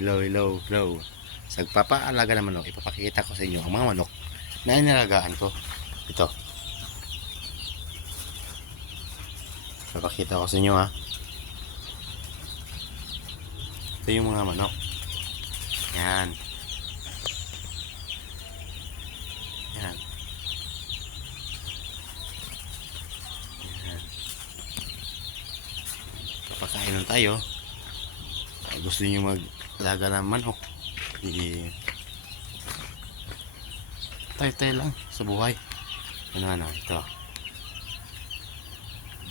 Hello. Sa pagpapaalaga ng manok, ipapakita ko sa inyo ang mga manok na inalagaan ko. Ito. Ipapakita ko sa inyo ha. Ito yung mga manok. Yan. Yan. Yan. Papakain tayo. Gusto niyo mag-alaga ng manok, tayo lang sa buhay. Ano, ito.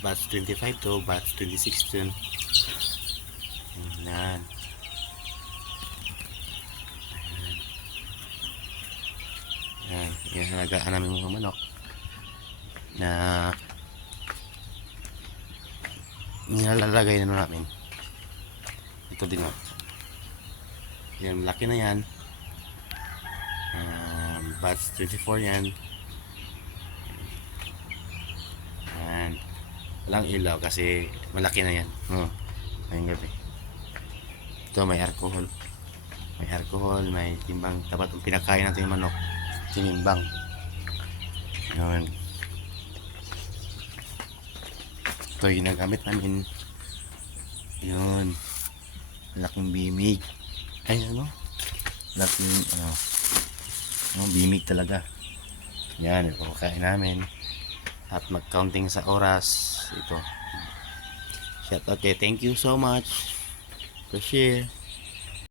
Batch 25 to, batch 2016. Yan. Yan alagaan namin mga manok na nilalagay na namin. Ito din o. Yan, laki na yan. Batch 24 yan. Yan. Walang ilaw kasi malaki na yan. Ngayong gabi. Ito may alcohol. May timbang. Dapat ang pinakain natin yung manok, tinimbang. Yan. Ito yung ginagamit namin. Yun. Laking bimig. Ay laking bimig talaga. Yan, ipapakain namin. At mag-counting sa oras. Ito. Shout out. Okay, thank you so much for share.